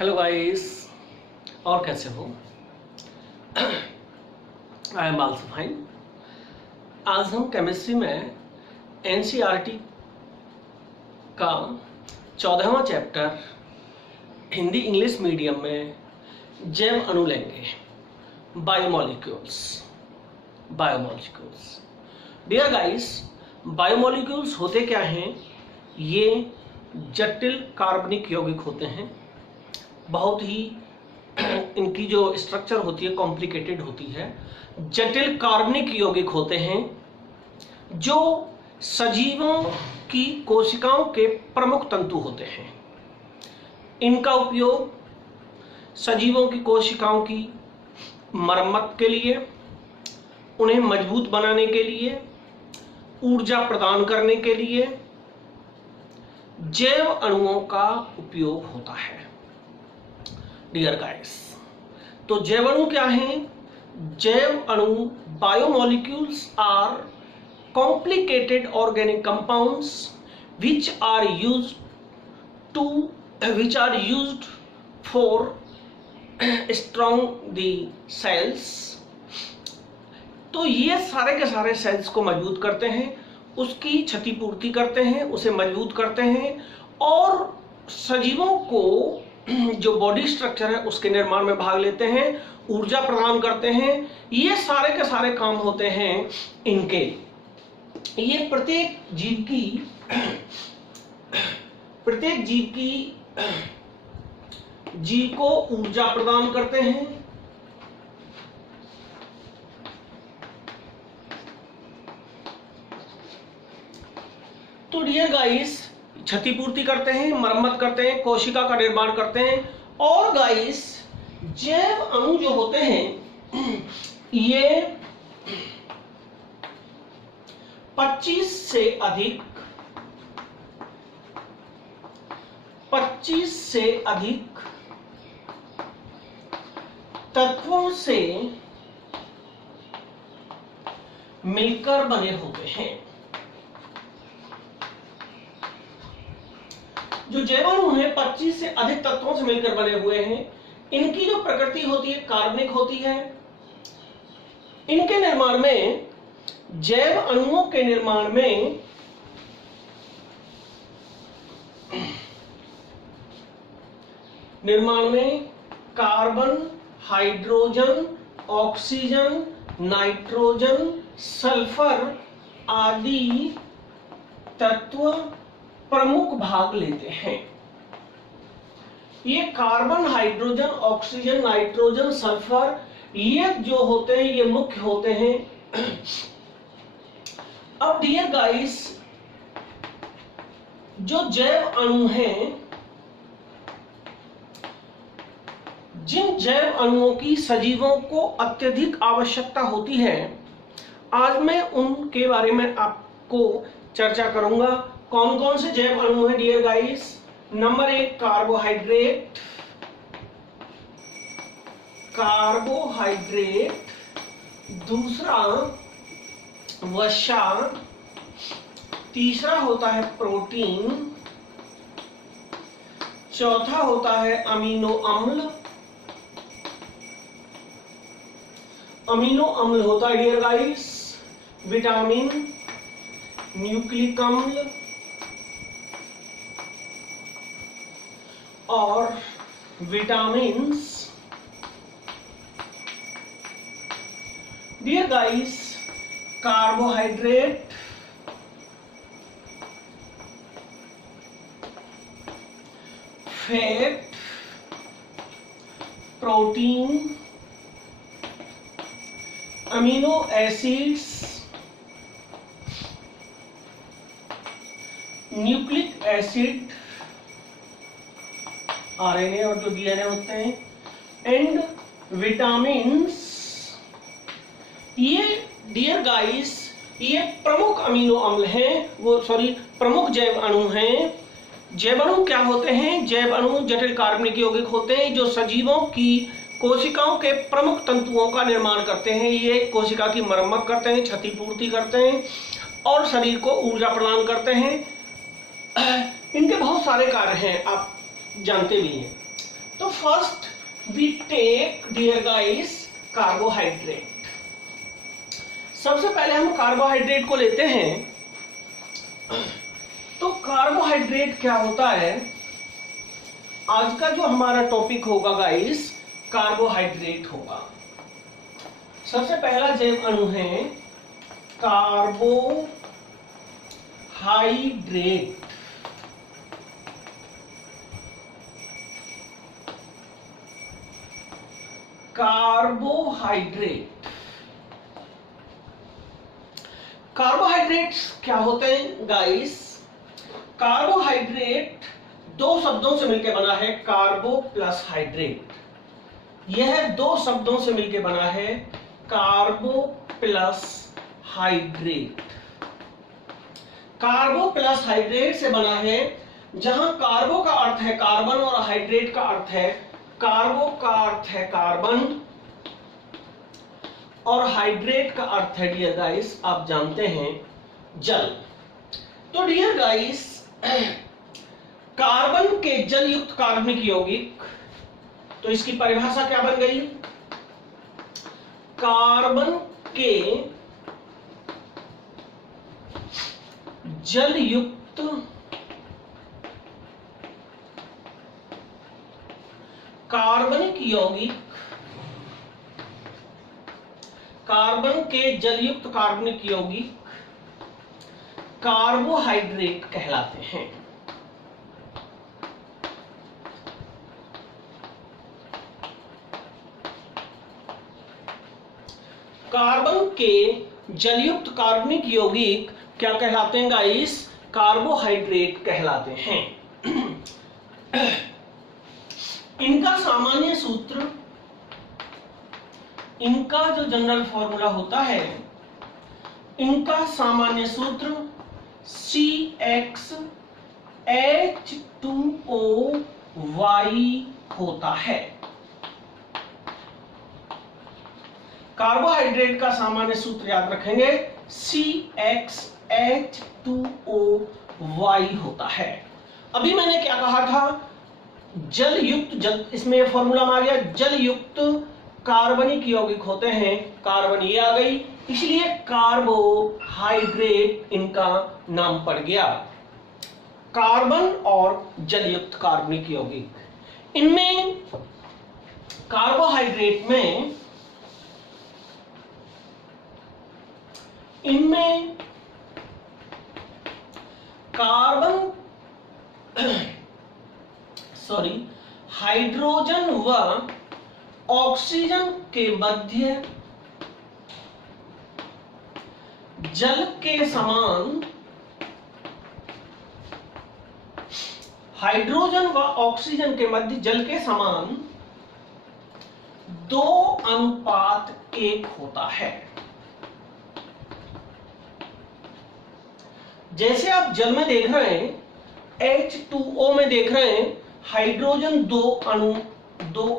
Hello guys, और कैसे हो? I am also fine. आज हम केमिस्ट्री में एनसीईआरटी का 14वां चैप्टर हिंदी इंग्लिश मीडियम में जैव अणु लेंगे। बायोमोलिक्यूल्स। डियर गाइस, बायोमोलिक्यूल्स होते क्या हैं? ये जटिल कार्बनिक यौगिक होते हैं। बहुत ही इनकी जो स्ट्रक्चर होती है कॉम्प्लिकेटेड होती है। जटिल कार्बनिक यौगिक होते हैं जो सजीवों की कोशिकाओं के प्रमुख तंतु होते हैं। इनका उपयोग सजीवों की कोशिकाओं की मरम्मत के लिए, उन्हें मजबूत बनाने के लिए, ऊर्जा प्रदान करने के लिए जैव अणुओं का उपयोग होता है। डियर गाइस, तो जैव अणु क्या हैं? जैव अणु biomolecules are complicated organic compounds which are used for strong the cells। तो ये सारे के सारे सेल्स को मजबूत करते हैं, उसकी क्षतिपूर्ति करते हैं, उसे मजबूत करते हैं और सजीवों को जो बॉडी स्ट्रक्चर है उसके निर्माण में भाग लेते हैं, ऊर्जा प्रदान करते हैं। ये सारे के सारे काम होते हैं इनके। ये प्रत्येक जीव को ऊर्जा प्रदान करते हैं। तो डियर गाइस, क्षतिपूर्ति करते हैं, मरम्मत करते हैं, कोशिका का निर्माण करते हैं। और गाइस, जैव अणु जो होते हैं ये 25 से अधिक तत्वों से मिलकर बने होते हैं। जो जैव अणु है 25 से अधिक तत्वों से मिलकर बने हुए हैं। इनकी जो प्रकृति होती है कार्बनिक होती है। इनके निर्माण में, जैव अणुओं के निर्माण में carbon, hydrogen, oxygen, nitrogen, sulphur आदि तत्व प्रमुख भाग लेते हैं। ये carbon, hydrogen, oxygen, nitrogen, sulphur, ये जो होते हैं ये मुख्य होते हैं। अब डियर गाइस, जो जैव अणु हैं, जिन जैव अणुओं की सजीवों को अत्यधिक आवश्यकता होती है, आज मैं उनके बारे में आपको चर्चा करूंगा। कौन कौन से जैव अणु हैं डियर गाइस? Number 1 carbohydrate. दूसरा वसा। तीसरा होता है प्रोटीन। चौथा होता है अमीनो अम्ल। अमीनो अम्ल होता है डियर गाइस विटामिन, न्यूक्लिक अम्ल और vitamins. Dear guys, carbohydrate, fat, protein, amino acids, nucleic acid, RNA और जो डीएनए होते हैं, एंड विटामिन्स। ये डियर गाइस, ये प्रमुख अमीनो अम्ल हैं, प्रमुख जैव अणु हैं। जैव अणु क्या होते हैं? जैव अणु जटिल कार्बनिक यौगिक होते हैं जो सजीवों की कोशिकाओं के प्रमुख तंतुओं का निर्माण करते हैं। ये कोशिका की मरम्मत करते हैं, क्षतिपूर्ति करते हैं और शरीर को ऊर्जा प्रदान करते हैं। इनके बहुत सारे कार्य हैं, आप जानते भी हैं। तो first we take dear guys carbohydrate. सबसे पहले हम कार्बोहाइड्रेट को लेते हैं। तो कार्बोहाइड्रेट क्या होता है, आज का जो हमारा टॉपिक होगा गाइस कार्बोहाइड्रेट होगा। सबसे पहला जैव अणु है कार्बोहाइड्रेट। कार्बोहाइड्रेट्स क्या होते हैं गाइस? कार्बोहाइड्रेट दो शब्दों से मिलकर बना है, कार्बो प्लस हाइड्रेट। यह दो शब्दों से मिलकर बना है, कार्बो प्लस हाइड्रेट। कार्बो प्लस हाइड्रेट से बना है, जहां कार्बो का अर्थ है कार्बन और हाइड्रेट का अर्थ है, कार्बो का अर्थ है कार्बन और हाइड्रेट का अर्थ है डियर गाइस आप जानते हैं जल। तो डियर गाइस कार्बन के जल युक्त कार्बनिक यौगिक, तो इसकी परिभाषा क्या बन गई? कार्बन के जल युक्त कार्बनिक यौगिक, कार्बन के जलयुक्त कार्बनिक यौगिक कार्बोहाइड्रेट कहलाते हैं। कार्बन के जलयुक्त कार्बनिक यौगिक क्या कहलाते हैं गाइस? कार्बोहाइड्रेट कहलाते हैं। इनका सामान्य सूत्र, इनका जो जनरल फॉर्मूला होता है, इनका सामान्य सूत्र CxH2OY होता है। कार्बोहाइड्रेट का सामान्य सूत्र याद रखेंगे, CxH2OY होता है। अभी मैंने क्या कहा था? जल युक्त, जल इसमें फॉर्मूला में आ गया, जल युक्त कार्बनिक यौगिक होते हैं, कार्बन ये आ गई, इसलिए कार्बोहाइड्रेट इनका नाम पड़ गया। कार्बन और जलयुक्त कार्बनिक यौगिक, इनमें कार्बोहाइड्रेट में इनमें कार्बन हाइड्रोजन व ऑक्सीजन के मध्य जल के समान, हाइड्रोजन व ऑक्सीजन के मध्य जल के समान 2:1 होता है। जैसे आप जल में देख रहे हैं, H2O में देख रहे हैं, हाइड्रोजन दो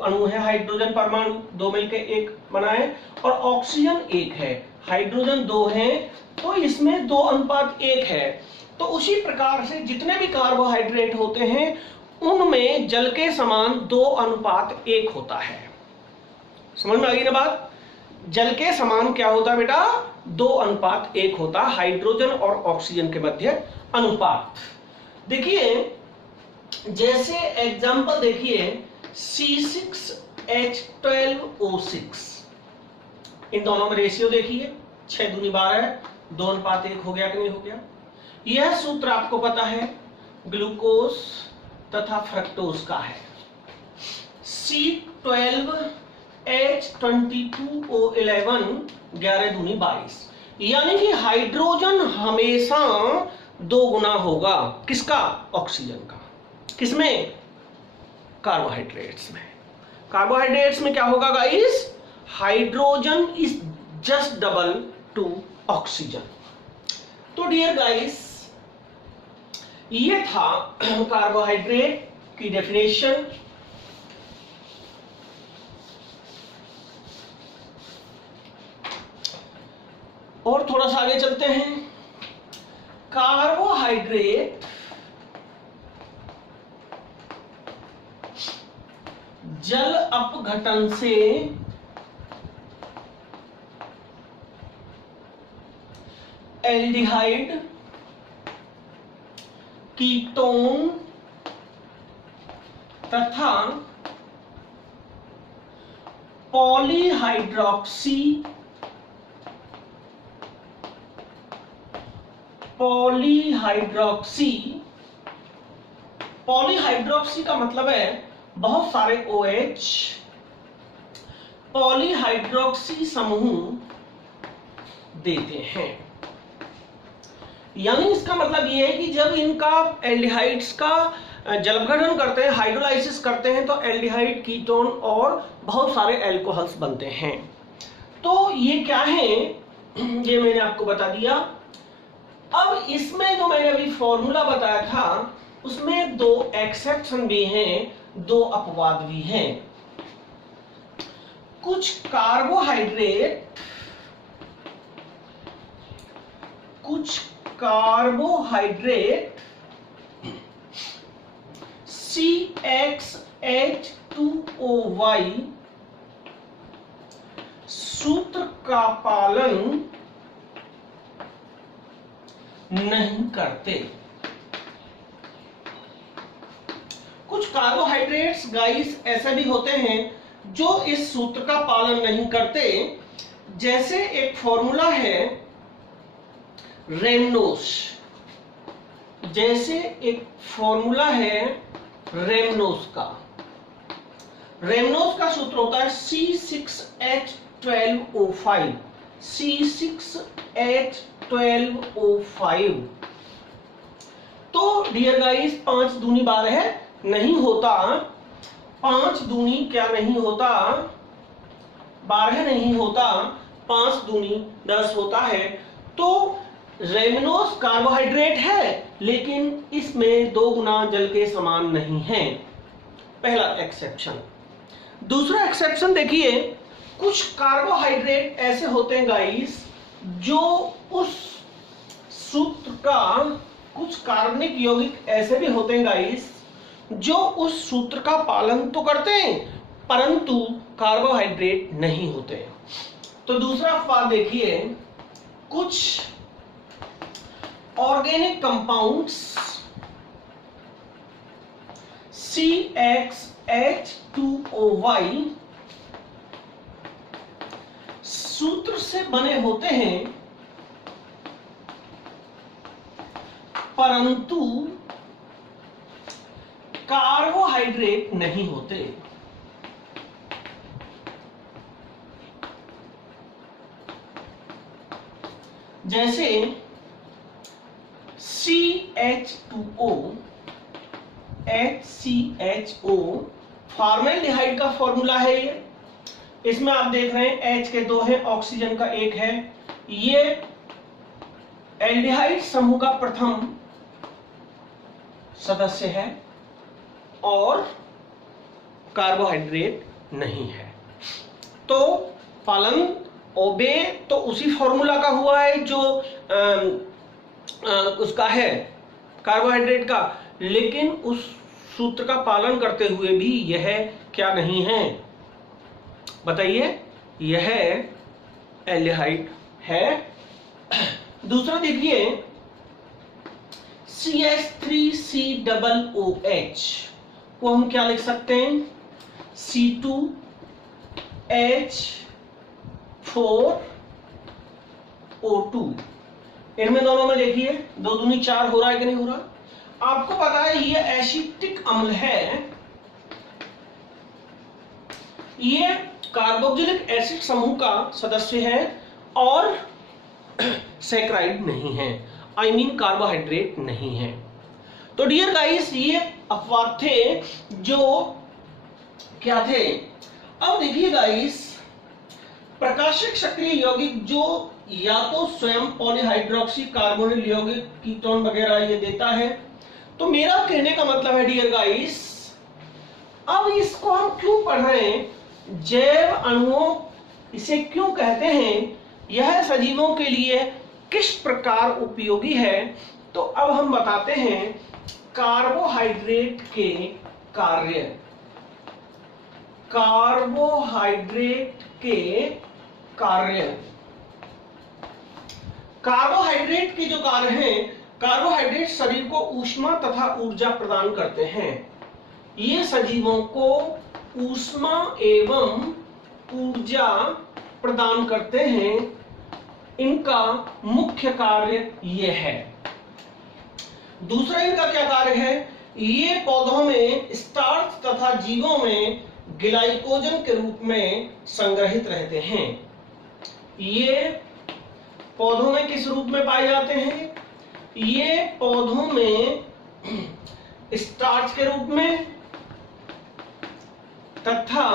अणु है, हाइड्रोजन परमाणु दो मिलकर एक बना है, और ऑक्सीजन एक है, हाइड्रोजन दो हैं, तो इसमें 2:1 है। तो उसी प्रकार से जितने भी कार्बोहाइड्रेट होते हैं उनमें जल के समान 2:1 होता है। समझ में आ गई ना बात? जल के समान क्या होता है बेटा? 2:1 होता, हाइड्रोजन और ऑक्सीजन के मध्य अनुपात। देखिए, जैसे एग्जांपल देखिए, C6H12O6, इन दोनों में रेशियो देखिए, 6 दूनी 12, 2:1 हो गया कि नहीं हो गया? यह सूत्र आपको पता है ग्लूकोज तथा फ्रक्टोज का है, C12H22O11, 11 दूनी 22, यानी कि हाइड्रोजन हमेशा 2 गुना होगा किसका? ऑक्सीजन का। किसमें? कार्बोहाइड्रेट्स में। कार्बोहाइड्रेट्स में क्या होगा guys? Hydrogen is just double two oxygen. तो डियर गाइस, ये था कार्बोहाइड्रेट की डेफिनेशन। और थोड़ा सा आगे चलते हैं। कार्बोहाइड्रेट जल अपघटन से एल्डिहाइड कीटोन तथा पॉलीहाइड्रोक्सी पॉलीहाइड्रोक्सी का मतलब है बहुत सारे OH पॉलीहाइड्रोक्सी समूह देते हैं। यानी इसका मतलब ये है कि जब इनका एल्डिहाइड्स का जलगठन करते हैं, हाइड्रोलाइसिस करते हैं, तो एल्डिहाइड कीटोन और बहुत सारे अल्कोहल्स बनते हैं। तो ये क्या है, ये मैंने आपको बता दिया। अब इसमें जो मैंने अभी फॉर्मूला बताया था उसमें 2 एक्सेप्शन भी हैं, 2 अपवाद भी हैं। कुछ कार्बोहाइड्रेट CxH2OY सूत्र का पालन नहीं करते। कुछ कार्बोहाइड्रेट्स गाइस ऐसे भी होते हैं जो इस सूत्र का पालन नहीं करते। जैसे एक फॉर्मूला है रेमनोस, रेमनोस का सूत्र होता है C6H12O5 C6H12O5। तो डियर गाइस 5 दूनी 12 नहीं होता, 5 दूनी क्या नहीं होता, 12 नहीं होता, 5 दूनी 10 होता है। तो रेमनोस कार्बोहाइड्रेट है लेकिन इसमें 2 गुना जल के समान नहीं है, पहला एक्सेप्शन। दूसरा एक्सेप्शन देखिए, कुछ कार्बोहाइड्रेट ऐसे होते हैं गाइस जो उस सूत्र का, कुछ कार्बनिक यौगिक ऐसे भी होते हैं गाइस जो उस सूत्र का पालन तो करते हैं परंतु कार्बोहाइड्रेट नहीं होते। तो दूसरा अपवाद देखिए, कुछ ऑर्गेनिक कंपाउंड्स CxH2OY सूत्र से बने होते हैं परंतु कार्बोहाइड्रेट नहीं होते। जैसे CH2O HCHO फॉर्मेल्डिहाइड का फॉर्मूला है ये। इसमें आप देख रहे हैं H के 2 हैं, ऑक्सीजन का 1 है। ये एल्डिहाइड समूह का प्रथम सदस्य है और कार्बोहाइड्रेट नहीं है। तो पालन ओबे तो उसी फॉर्मूला का हुआ है जो उसका है कार्बोहाइड्रेट का, लेकिन उस सूत्र का पालन करते हुए भी यह क्या नहीं है, बताइए, यह एल्डिहाइड है। दूसरा देखिए CH3COOH को हम क्या लिख सकते हैं, C2H4O2। इनमें दोनों में देखिए 2 दूनी 4 हो रहा है कि नहीं हो रहा। आपको पता है ये एसिटिक अम्ल है, ये कार्बोक्सिलिक एसिड समूह का सदस्य है और सैकराइड नहीं है, आई मीन कार्बोहाइड्रेट नहीं है। तो डियर गाइस ये अपवाद थे जो क्या थे। अब देखिए गाइस, प्रकाशिक सक्रिय यौगिक जो या तो स्वयं पॉलीहाइड्रोक्सी कार्बोनिल यौगिक कीटोन वगैरह ये देता है। तो मेरा कहने का मतलब है डियर गाइस, अब इसको हम क्यों पढ़ रहे हैं, जैव अणुओं इसे क्यों कहते हैं, यह सजीवों के लिए किस प्रकार उपयोगी है। तो अब हम बताते हैं कार्बोहाइड्रेट के कार्य। कार्बोहाइड्रेट के कार्य। कार्बोहाइड्रेट के जो कार्य हैं, कार्बोहाइड्रेट शरीर को ऊष्मा तथा ऊर्जा प्रदान करते हैं। ये सजीवों को ऊष्मा एवं ऊर्जा प्रदान करते हैं। इनका मुख्य कार्य ये है। दूसरा इनका क्या कार्य है? ये पौधों में स्टार्च तथा जीवों में ग्लाइकोजन के रूप में संग्रहित रहते हैं। ये पौधों में किस रूप में पाए जाते हैं? ये पौधों में स्टार्च के रूप में तथा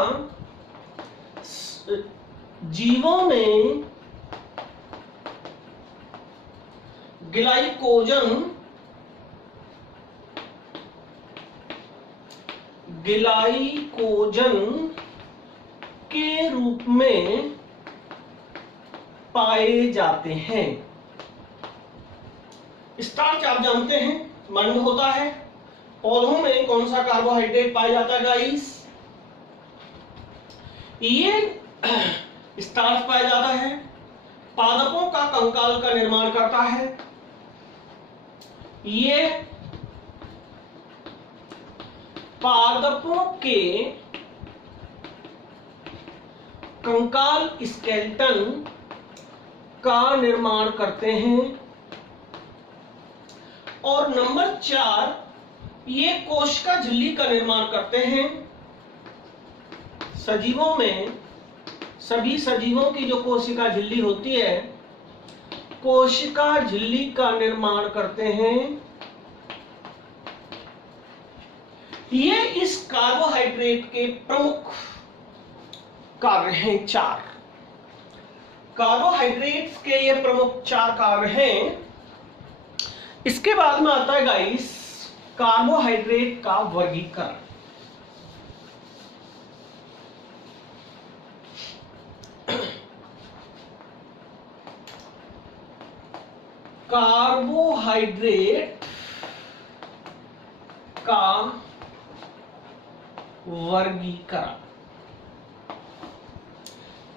जीवों में ग्लाइकोजन के रूप में पाए जाते हैं। स्टार्च आप जानते हैं मंड होता है। पौधों में कौन सा कार्बोहाइड्रेट पाया जाता है गाइस? ये स्टार्च पाया जाता है। पादपों का कंकाल का निर्माण करता है। ये पादपों के कंकाल स्केलेटन का निर्माण करते हैं। और नंबर 4, ये कोशिका झिल्ली का निर्माण करते हैं। सजीवों में सभी सजीवों की जो कोशिका झिल्ली होती है, कोशिका झिल्ली का निर्माण करते हैं। ये इस कार्बोहाइड्रेट के प्रमुख कार्य हैं। 4 कार्बोहाइड्रेट्स के ये प्रमुख 4 कार्य हैं। इसके बाद में आता है गाइस कार्बोहाइड्रेट का वर्गीकरण। कार्बोहाइड्रेट का वर्गीकरण।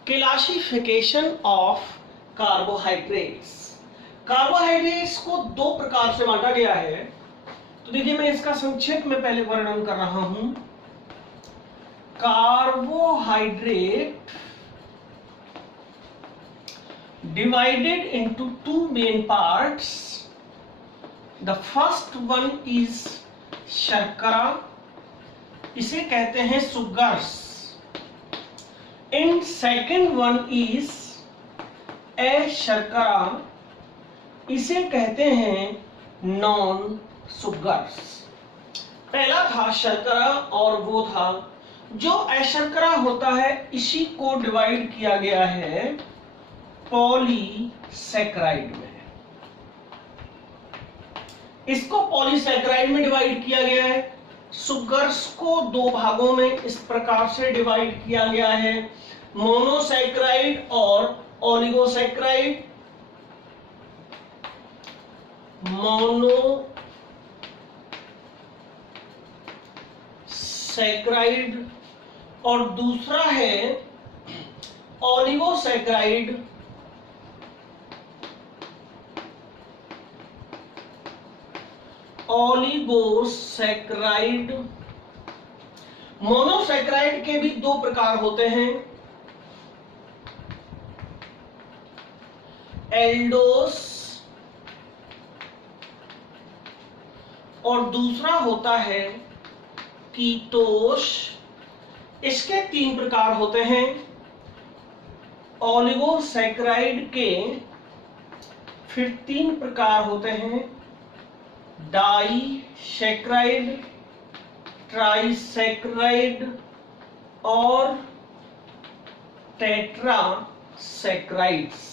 Classification of carbohydrates. कार्बोहाइड्रेट्स को 2 प्रकार से बांटा गया है। तो देखिए, मैं इसका संक्षेप में पहले वर्णन कर रहा हूं। Carbohydrate divided into 2 main parts. The first one is शर्करा, इसे कहते हैं sugars. And second one is अशर्करा, इसे कहते हैं नॉन सुगर्स। पहला था शर्करा और वो था जो अशर्करा होता है, इसी को डिवाइड किया गया है पॉलीसैकेराइड में। इसको पॉलीसैकेराइड में डिवाइड किया गया है। सुगर्स को 2 भागों में इस प्रकार से डिवाइड किया गया है, मोनोसैकेराइड और ओलिगोसैकेराइड। मोनोसैकेराइड और दूसरा है ओलिगोसैकेराइड। ओलिगोसैकेराइड। मोनोसैकेराइड के भी 2 प्रकार होते हैं, एल्डोस और दूसरा होता है कीटोस। इसके 3 प्रकार होते हैं। ओलिगोसैकेराइड के फिर 3 प्रकार होते हैं, डाइसैकेराइड, ट्राइसैकेराइड और टेट्रासैकेराइड्स।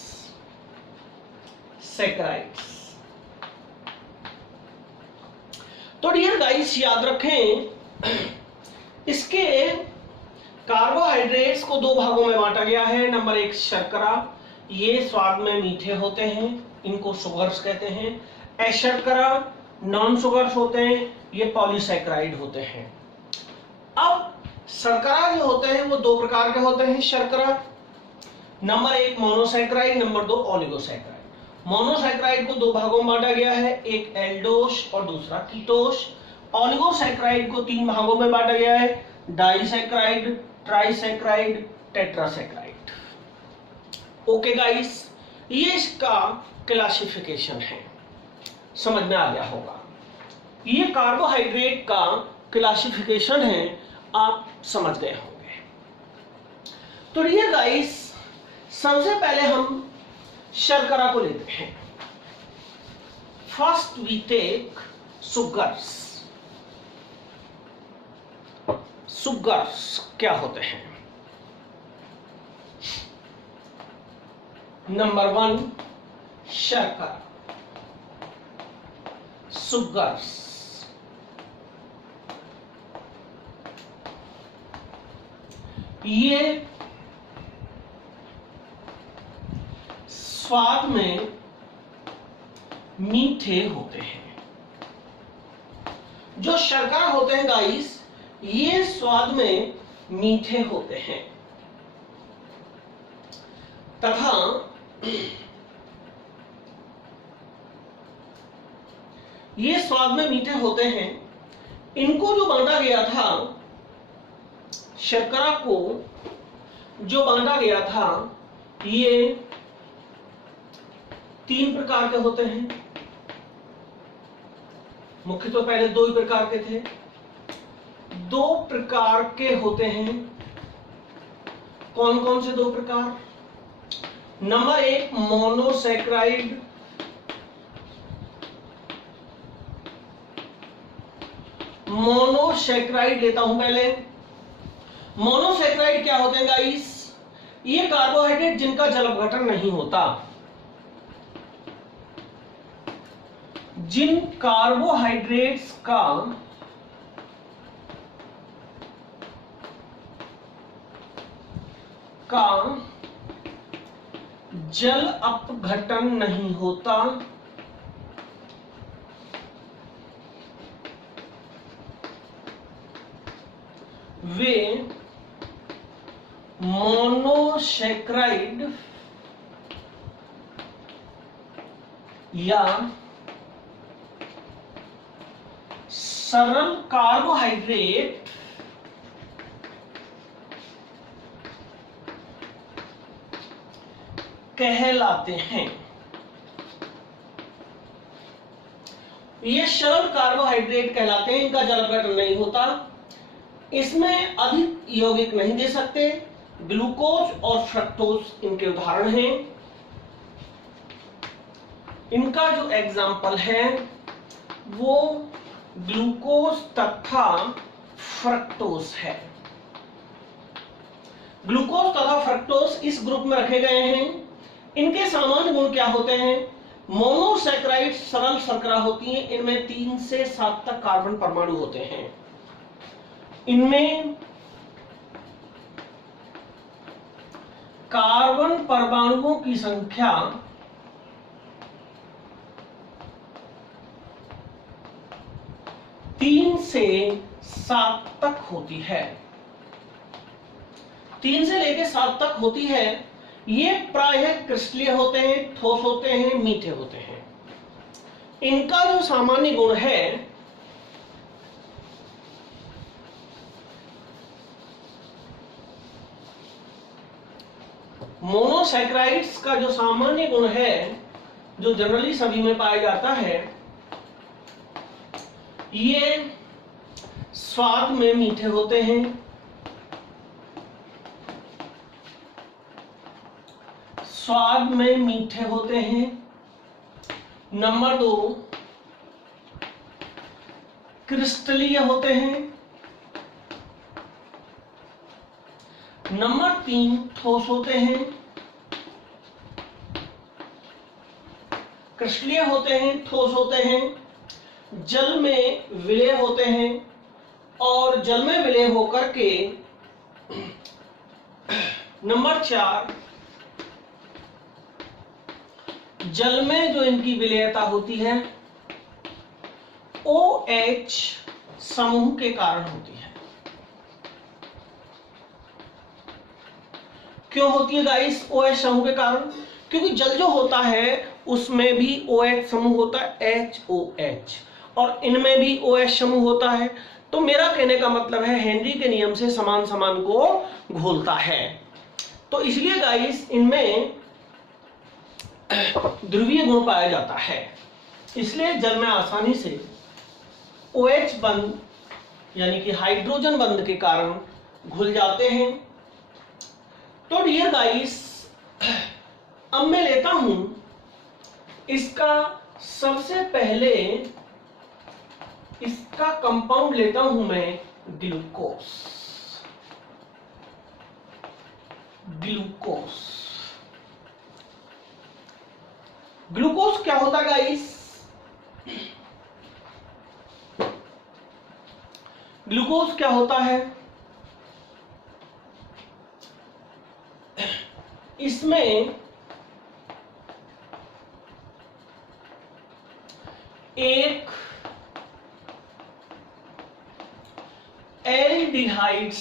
तो डियर गाइस, याद रखें, इसके कार्बोहाइड्रेट्स को 2 भागों में बांटा गया है। नंबर 1 शर्करा, ये स्वाद में मीठे होते हैं, इनको सुगर्स कहते हैं। अशर्करा नॉन सुगर्स होते हैं, ये पॉलीसैकेराइड होते हैं। अब शर्करा जो होते हैं वो 2 प्रकार के होते हैं शर्करा। Number 1 monosaccharide, number 2 oligosaccharide. Monosaccharide को 2 भागों में बांटा गया है, एक एल्डोस और दूसरा कीटोस। ओलिगोसैकेराइड को 3 भागों में बांटा गया है, डाइसैकेराइड, ट्राइसैकेराइड, टेट्रासैकेराइड। ओके गाइस, ये इसका क्लासिफिकेशन है, समझ में आ गया होगा। ये कार्बोहाइड्रेट का क्लासिफिकेशन है, आप समझ गए होंगे। तो डियर गाइस, सबसे पहले हम शर्करा को लेते हैं। First we take sugars. Sugars क्या होते हैं? नंबर 1 शर्करा, सुगर्स। ये स्वाद में मीठे होते हैं। जो शर्करा होते हैं गाइस, ये स्वाद में मीठे होते हैं तथा ये स्वाद में मीठे होते हैं। इनको जो बांटा गया था, शर्करा को जो बांटा गया था, ये 3 प्रकार के होते हैं। मुख्य तो पहले 2 ही प्रकार के थे, 2 प्रकार के होते हैं। कौन कौन से 2 प्रकार? नंबर 1 मोनोसैकेराइड, मोनोसैकेराइड लेता हूं पहले। मोनोसैकेराइड क्या होते हैं गाइस? ये कार्बोहाइड्रेट जिनका जल अपघटन नहीं होता। जिन कार्बोहाइड्रेट्स का जल अपघटन नहीं होता, वे मोनोसैकेराइड या सरल कार्बोहाइड्रेट कहलाते हैं। ये सरल कार्बोहाइड्रेट कहलाते हैं, इनका जल अपघटन नहीं होता, इसमें अधिक यौगिक नहीं दे सकते। ग्लूकोज और फ्रक्टोज इनके उदाहरण हैं। इनका जो एग्जाम्पल है वो ग्लूकोज तथा फ्रक्टोज है। ग्लूकोज तथा फ्रक्टोज इस ग्रुप में रखे गए हैं। इनके सामान्य गुण क्या होते हैं? मोनोसैकेराइड सरल शर्करा होती हैं, इनमें 3 से 7 तक कार्बन परमाणु होते हैं। इनमें कार्बन परमाणुओं की संख्या 3 से 7 तक होती है। 3 से लेकर 7 तक होती है। ये प्रायः क्रिस्टलीय होते हैं, ठोस होते हैं, मीठे होते हैं। इनका जो सामान्य गुण है मोनोसैकेराइड्स का जो सामान्य गुण है, जो जनरली सभी में पाया जाता है, ये स्वाद में मीठे होते हैं, स्वाद में मीठे होते हैं। नंबर 2 क्रिस्टलीय होते हैं। नंबर 3 ठोस होते हैं। क्रिस्टलीय होते हैं, ठोस होते हैं, जल में विलय होते हैं और जल में विलय होकर के नंबर 4 जल में जो इनकी विलयता होती है OH समूह के कारण होती है। क्यों होती है गाइस? OH समूह के कारण। क्योंकि जल जो होता है उसमें भी OH समूह होता है, HOH, और इनमें भी OH समूह होता है। तो मेरा कहने का मतलब है हेनरी के नियम से समान समान को घोलता है। तो इसलिए गाइस इनमें ध्रुवीय गुण पाया जाता है, इसलिए जल में आसानी से OH बंध यानी कि हाइड्रोजन बंध के कारण घुल जाते हैं। तो डियर गाइस, अब मैं लेता हूं इसका सबसे पहले इसका कंपाउंड लेता हूं मैं ग्लूकोज। ग्लूकोज क्या होता है गाइस? ग्लूकोज क्या होता है? इसमें एक एल्डिहाइड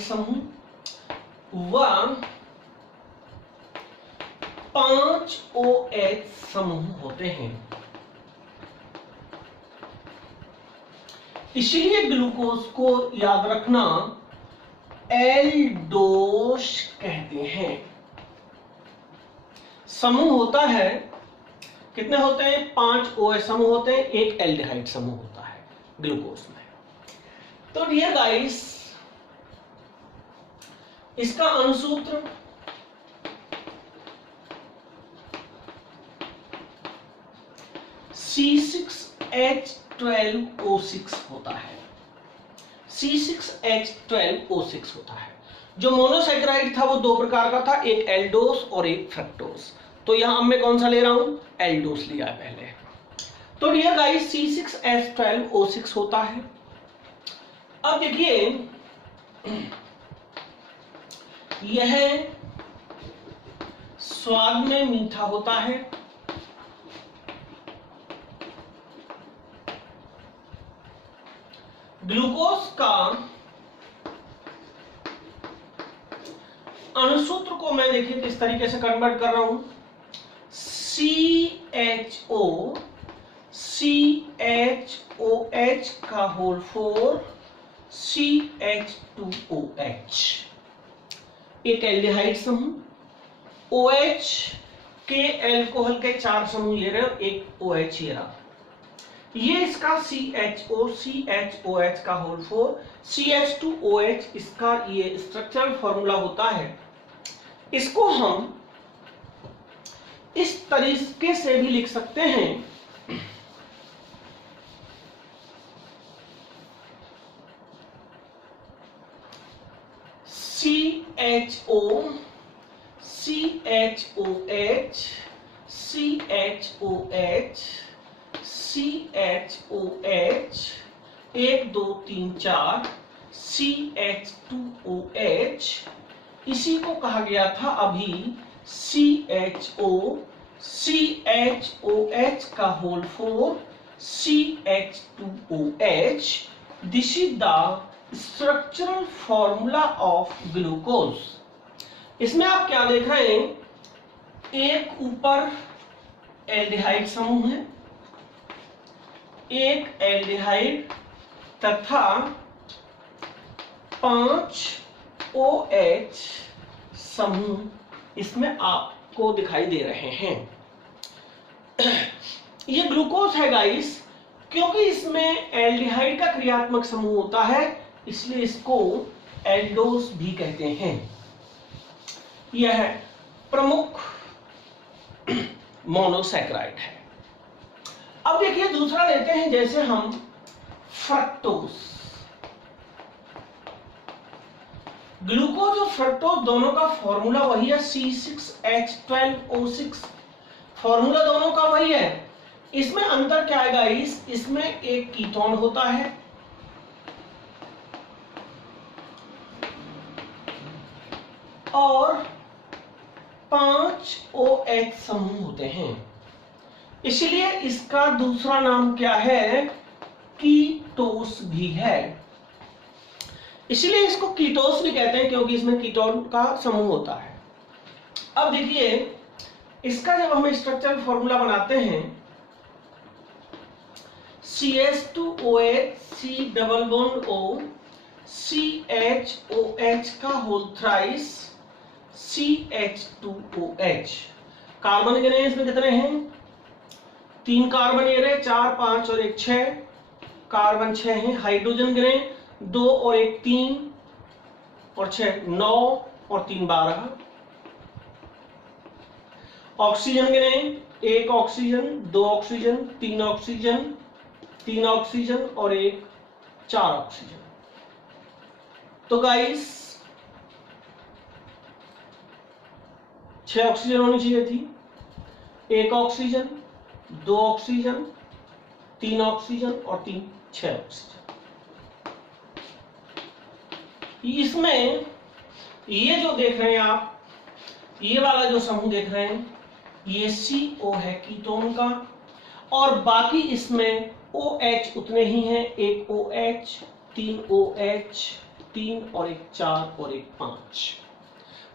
समूह, व 5 OH समूह होते हैं। इसलिए ग्लूकोज को याद रखना एल्डोस कहते हैं। समूह होता है, कितने होते हैं? 5 OH समूह होते हैं, एक एल्डिहाइड समूह होता है ग्लूकोज में। तो डियर गाइस, इसका अणुसूत्र C6H12O6 होता है। C6H12O6 होता है। जो मोनोसैकेराइड था वो दो प्रकार का था, एक एल्डोस और एक फ्रक्टोस। तो यहां अब मैं कौन सा ले रहा हूं? एल्डोस लिया है पहले। तो डियर गाइस, C6H12O6 होता है। अब देखिए, यह स्वाद में मीठा होता है, ग्लूकोज का अणुसूत्र को मैं देखिए किस तरीके से कन्वर्ट कर रहा हूं। CHOH का होल 4 CH2OH, एक एल्डिहाइड समूह, OH के एल्कोहल के 4 समूह ये रहे, एक OH ये रहा। ये इसका CHOH का होल 4 CH2OH, इसका ये स्ट्रक्चरल फॉर्मूला होता है। इसको हम इस तरीके से भी लिख सकते हैं, CHOCHOH CHOH 1 2 3 4 CH2OH, इसी को कहा गया था अभी CHOH का whole 4 CH2OH। This is the structural formula of glucose. इसमें आप क्या देख रहे हैं? एक ऊपर एल्डिहाइड समूह है, एक एल्डिहाइड तथा 5 OH समूह इसमें आपको दिखाई दे रहे हैं। ये ग्लूकोज है गाइस, क्योंकि इसमें एल्डिहाइड का क्रियात्मक समूह होता है, इसलिए इसको एल्डोस भी कहते हैं। यह प्रमुख मोनोसैकेराइड है। अब देखिए दूसरा लेते हैं, जैसे हम फ्रक्टोज। ग्लूकोज और फ्रक्टोज दोनों का फॉर्मूला वही है, C6H12O6, फॉर्मूला दोनों का वही है। इसमें अंतर क्या है गाइस? इसमें एक कीटोन होता है और 5 OH समूह होते हैं, इसलिए इसका दूसरा नाम क्या है? कीटोस भी है। इसीलिए इसको कीटोस भी कहते हैं, क्योंकि इसमें कीटोन का समूह होता है। अब देखिए, इसका जब हम स्ट्रक्चरल फॉर्मूला बनाते हैं, CH2OH C double bond O CHOH का होल थ्राइस CH2OH। कार्बन गिने इसमें कितने हैं? 3 कार्बन ये रहे, 4 5 और 1 6, कार्बन 6 हैं। हाइड्रोजन गिने 2 और 1 3 और 6 9 और 3 12। ऑक्सीजन गिने 1 ऑक्सीजन 2 ऑक्सीजन 3 ऑक्सीजन 3 ऑक्सीजन और 1 4 ऑक्सीजन। तो गाइस 6 ऑक्सीजन होनी चाहिए थी, 1 ऑक्सीजन 2 ऑक्सीजन 3 ऑक्सीजन और 3 6 ऑक्सीजन। इसमें ये जो देख रहे हैं आप, ये वाला जो समूह देख रहे हैं, ये CO है कीटोन का, और बाकी इसमें OH उतने ही हैं, 1 OH 3 OH 3 और 1 4 और 1 5।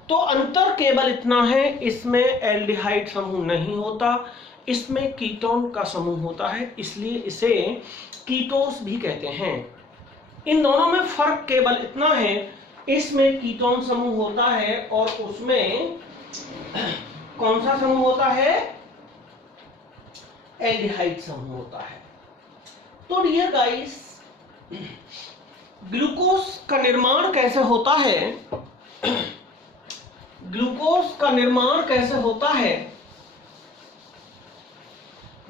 तो अंतर केवल इतना है, इसमें एल्डिहाइड समूह नहीं होता, इसमें कीटोन का समूह होता है, इसलिए इसे कीटोस भी कहते हैं। इन दोनों में फर्क केवल इतना है, इसमें कीटोन समूह होता है और उसमें कौन सा समूह होता है? एल्डिहाइड समूह होता है। तो डियर गाइस, ग्लूकोज का निर्माण कैसे होता है? ग्लूकोज का निर्माण कैसे होता है?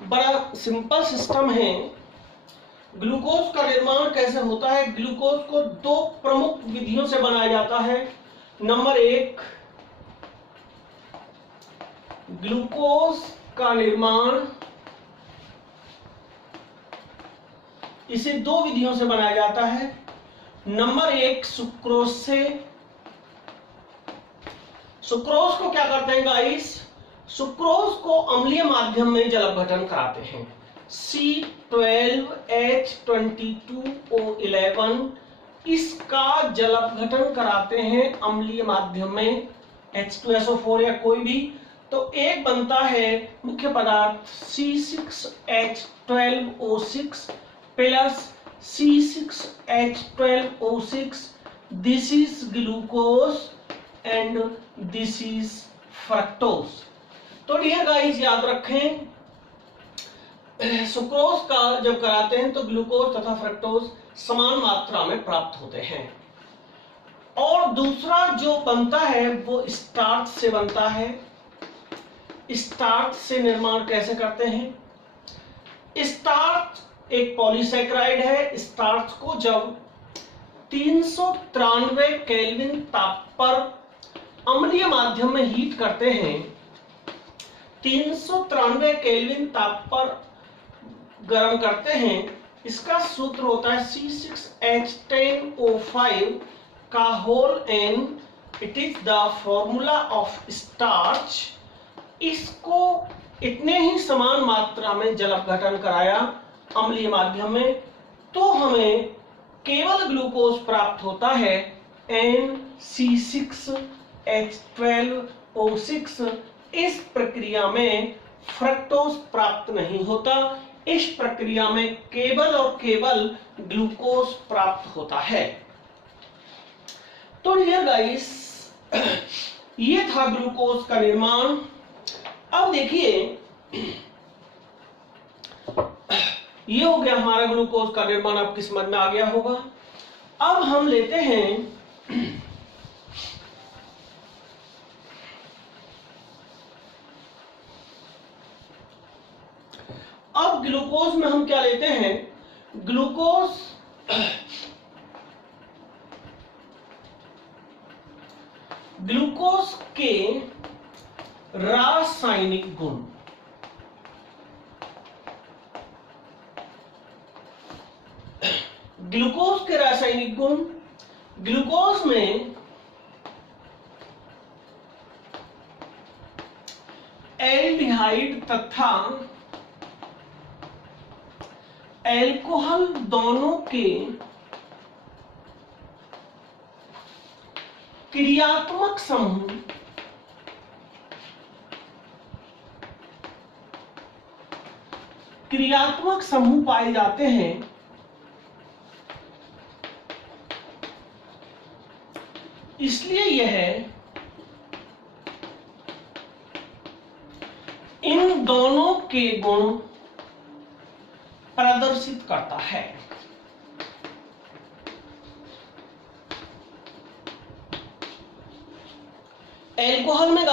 बड़ा सिंपल सिस्टम है। ग्लूकोज का निर्माण कैसे होता है? ग्लूकोज को 2 प्रमुख विधियों से बनाया जाता है। नंबर 1, ग्लूकोज का निर्माण इसे 2 विधियों से बनाया जाता है। नंबर 1, सुक्रोज से। सुक्रोज को क्या करते हैं गाइस? सुक्रोज को अम्लीय माध्यम में जल अपघटन कराते हैं। C12H22O11 इसका जल अपघटन कराते हैं अम्लीय माध्यम में, H2SO4 या कोई भी। तो एक बनता है मुख्य पदार्थ C6H12O6 plus C6H12O6। This is glucose and this is fructose. तो डियर गाइस, याद रखें, सुक्रोज का जब कराते हैं तो ग्लूकोज तथा फ्रक्टोज समान मात्रा में प्राप्त होते हैं। और दूसरा जो बनता है वो स्टार्च से बनता है। स्टार्च से निर्माण कैसे करते हैं? स्टार्च एक पॉलीसैकेराइड है। स्टार्च को जब 393 केल्विन ताप पर अम्लीय माध्यम में हीट करते हैं, 393 केल्विन ताप पर गर्म करते हैं, इसका सूत्र होता है C6H10O5 का whole n। It is the formula of starch. इसको इतने ही समान मात्रा में जल अपघटन कराया अम्लीय माध्यम में, तो हमें केवल ग्लूकोज प्राप्त होता है NC6H12O6। इस प्रक्रिया में फ्रक्टोज प्राप्त नहीं होता। इस प्रक्रिया में केवल और केवल ग्लूकोज प्राप्त होता है। तो डियर गाइस, ये था ग्लूकोज का निर्माण। अब देखिए, ये हो गया हमारा ग्लूकोज का निर्माण, आपकी समझ में आ गया होगा। अब हम लेते हैं अब ग्लूकोज में हम क्या लेते हैं? ग्लूकोज ग्लूकोज के रासायनिक गुण। ग्लूकोज के रासायनिक गुण, ग्लूकोज में एल्डिहाइड तथा एल्कोहल दोनों के क्रियात्मक समूह पाए जाते हैं इसलिए यह इन दोनों के गुण प्रदर्शित करता है। एल्कोहल में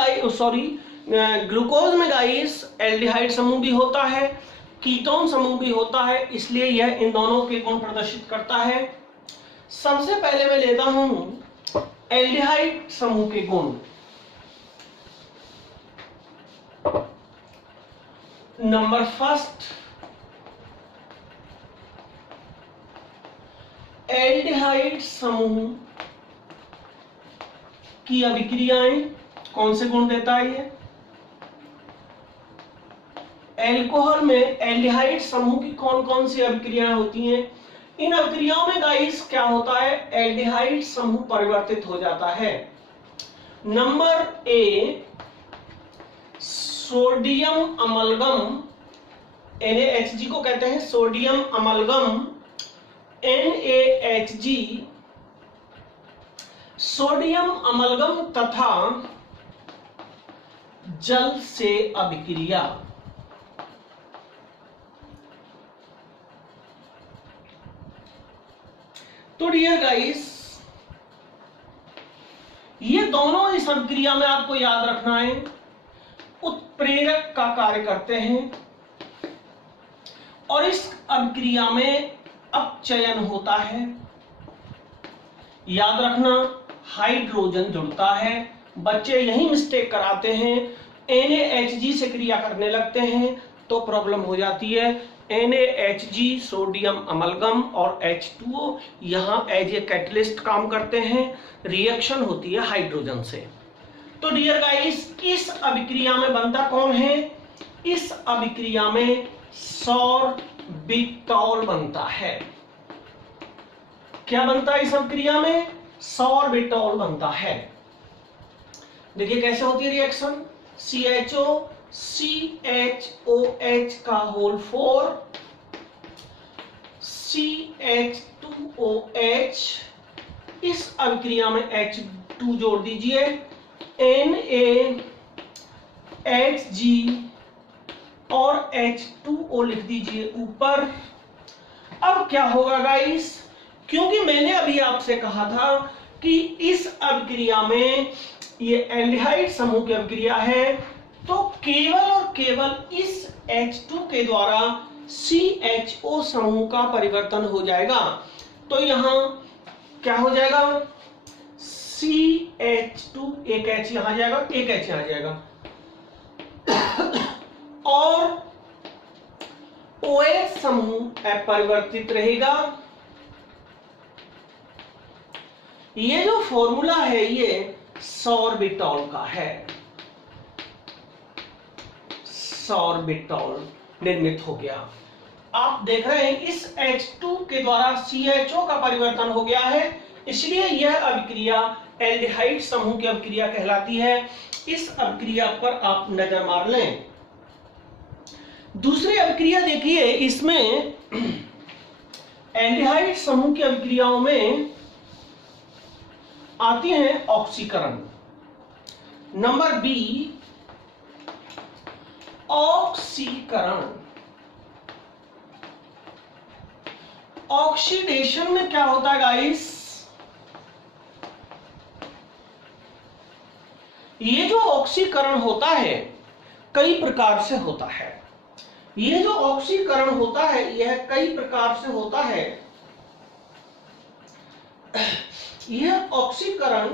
ग्लूकोज में गाइस एल्डिहाइड समूह भी होता है, कीटोन समूह भी होता है, इसलिए यह इन दोनों के गुण प्रदर्शित करता है। सबसे पहले मैं लेता हूं एल्डिहाइड समूह के गुण। नंबर फर्स्ट, एल्डिहाइड समूह की अभिक्रियाएं कौन से गुण देता है ये? एल्कोहल में एल्डिहाइड समूह की कौन कौन सी अभिक्रियाएं होती हैं? इन अभिक्रियाओं में गाइस क्या होता है? एल्डिहाइड समूह परिवर्तित हो जाता है। Number A, sodium amalgam, NaHG को कहते हैं sodium amalgam, NaHG, sodium amalgam तथा जल से अभिक्रिया। तो डियर गाइस, ये दोनों इस अभिक्रिया में आपको याद रखना है उत्प्रेरक का कार्य करते हैं और इस अभिक्रिया में अपचयन होता है। याद रखना, हाइड्रोजन जुड़ता है। बच्चे यही मिस्टेक कराते हैं, NaHG से क्रिया करने लगते हैं तो प्रॉब्लम हो जाती है। NaHG सोडियम अमलगम और H2O यहां एज ए कैटलिस्ट काम करते हैं, रिएक्शन होती है हाइड्रोजन से। तो डियर गाइस, इस अभिक्रिया में बनता कौन है? इस अभिक्रिया में सॉर्बिटॉल बनता है। क्या बनता है इस अभिक्रिया में? सॉर्बिटॉल बनता है। देखिए कैसे होती है रिएक्शन। CHO CHOH का होल 4 CH2OH, इस अभिक्रिया में H2 जोड़ दीजिए, NaHG और H2O लिख दीजिए ऊपर। अब क्या होगा गाइस? क्योंकि मैंने अभी आपसे कहा था कि इस अभिक्रिया में ये एल्डिहाइड समूह की अभिक्रिया है, तो केवल और केवल इस H2 के द्वारा CHO समूह का परिवर्तन हो जाएगा। तो यहां क्या हो जाएगा? CH2, एक H यहां जाएगा, एक H यहां जाएगा और OH समूह अपरिवर्तित रहेगा। ये जो फॉर्मूला है ये सॉर्बिटॉल का है। सॉर्बिटॉल निर्मित हो गया। आप देख रहे हैं इस H2 के द्वारा CHO का परिवर्तन हो गया है, इसलिए यह अभिक्रिया एल्डिहाइड समूह की अभिक्रिया कहलाती है। इस अभिक्रिया पर आप नजर मार लें। दूसरी अभिक्रिया देखिए, इसमें एल्डिहाइड समूह की अभिक्रियाओं में आती है ऑक्सीकरण। नंबर बी, ऑक्सीकरण। ऑक्सीडेशन में क्या होता है गाइस? ये जो ऑक्सीकरण होता है कई प्रकार से होता है। ये जो ऑक्सीकरण होता है यह कई प्रकार से होता है। यह ऑक्सीकरण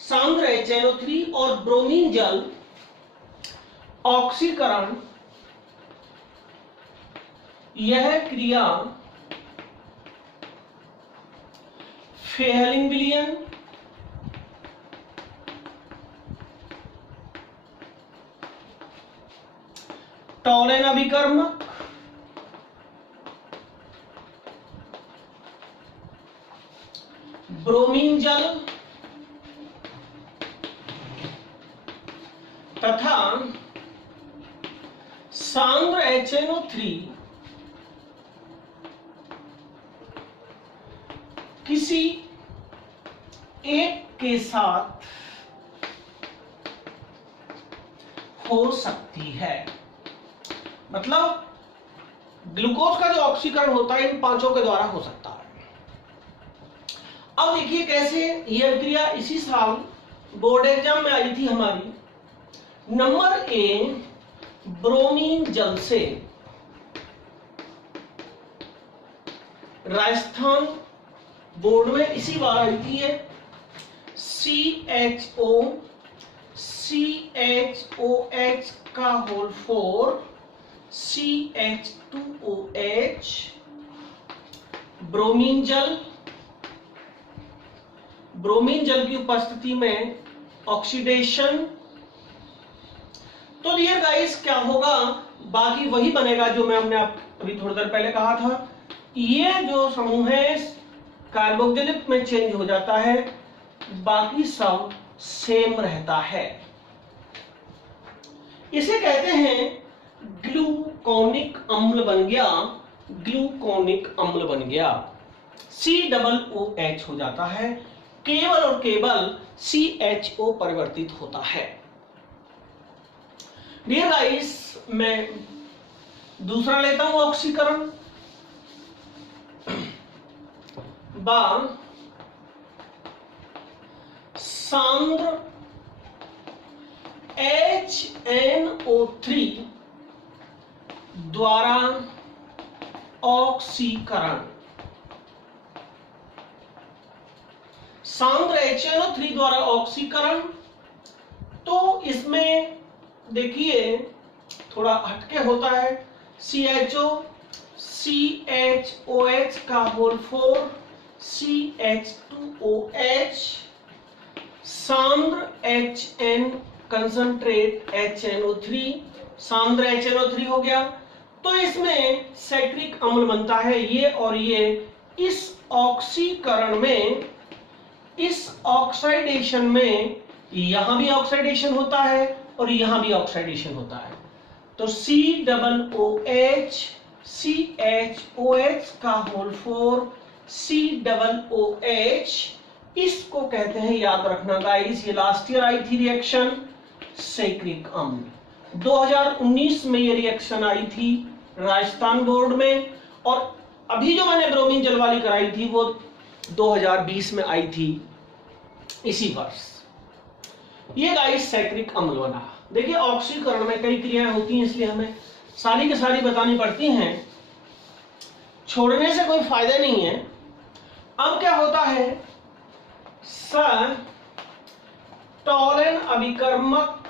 सांद्र HNO3 और ब्रोमीन जल ऑक्सीकरण, यह क्रिया फेहलिंग विलयन, टॉलेन अभिकर्मक, ब्रोमीन जल सांद्र HNO3 किसी एक के साथ हो सकती है, मतलब ग्लूकोज का जो ऑक्सीकरण होता है इन पांचों के द्वारा हो सकता है। अब देखिए कैसे यह क्रिया इसी साल बोर्ड एग्जाम में आई थी हमारी। नंबर ए, ब्रोमीन जल से राजस्थान बोर्ड में इसी बार आई थी ये CHOCH का होल 4 CH2OH ब्रोमीन जल की उपस्थिति में ऑक्सीडेशन। तो डियर गाइस क्या होगा, बाकी वही बनेगा जो मैं हमने अभी थोड़ी देर पहले कहा था। ये जो समूह है कार्बोक्सिलिक में चेंज हो जाता है, बाकी सब सेम रहता है। इसे कहते हैं ग्लूकोनिक अम्ल बन गया, ग्लूकोनिक अम्ल बन गया। COOH हो जाता है, केवल और केवल CHO परिवर्तित होता है। डियर गाइस मैं दूसरा लेता हूं ऑक्सीकरण बा सांद्र HNO3 द्वारा ऑक्सीकरण। सांद्र HNO3 द्वारा ऑक्सीकरण, तो इसमें देखिए थोड़ा हटके होता है। CHO CHOH का होल 4 CH2OH सांद्र HN कंसंट्रेट HNO3 सांद्र HNO3 हो गया। तो इसमें साइट्रिक अम्ल बनता है ये और ये। इस ऑक्सीकरण में, इस ऑक्सीडेशन में यहां भी ऑक्सीडेशन होता है और यहां भी ऑक्सीडेशन होता है। तो COOH CHOH का होल 4 COOH, इसको कहते हैं, याद रखना गाइस, ये लास्ट ईयर आई थी रिएक्शन, साइक्लिक अम्ल। 2019 में ये रिएक्शन आई थी राजस्थान बोर्ड में, और अभी जो मैंने ब्रोमीन जल वाली कराई थी वो 2020 में आई थी इसी वर्ष। ये गाइस साइक्लिक अम्ल बना। देखिए ऑक्सीकरण में कई क्रियाएं होती हैं, इसलिए हमें सारी की सारी बतानी पड़ती हैं, छोड़ने से कोई फायदा नहीं है। अब क्या होता है, टॉलन अभिकर्मक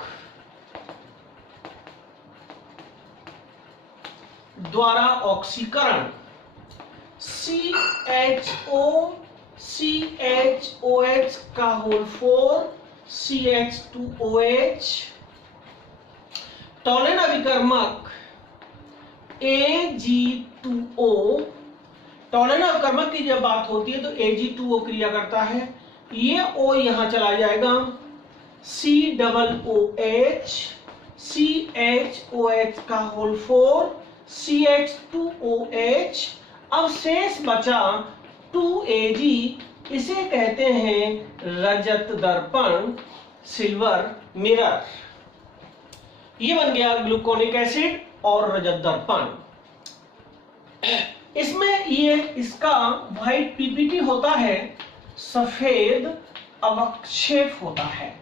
द्वारा ऑक्सीकरण CHOCHOH का होल 4 CH2OH टॉलन अभिकर्मक AG2O। टॉलन अभिकर्मक की जब बात होती है तो AG2O क्रिया करता है, ये O यहां चला जाएगा, COOH CHOH का होल 4 CH2OH। अब शेष बचा 2Ag, इसे कहते हैं रजत दर्पण, सिल्वर मिरर। ये बन गया ग्लूकोनिक एसिड और रजत दर्पण। इसमें ये इसका व्हाइट पीपीटी होता है, सफेद अवक्षेप होता है।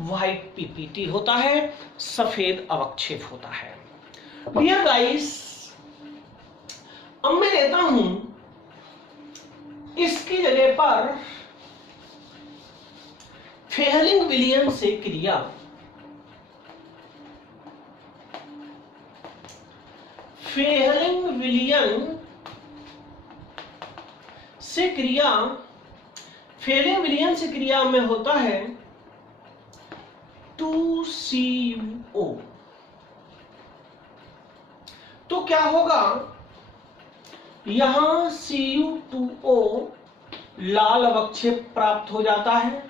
व्हाइट पीपीटी होता है, सफेद अवक्षेप होता है। डियर गाइस अब मैं लेता हूं इसकी जगह पर फेहलिंग विलियम से क्रिया। फेहलिंग विलियम से क्रिया, फेहलिंग विलियम से क्रिया में होता है 2CO। तो क्या होगा, यहां Cu2O लाल अवक्षेप प्राप्त हो जाता है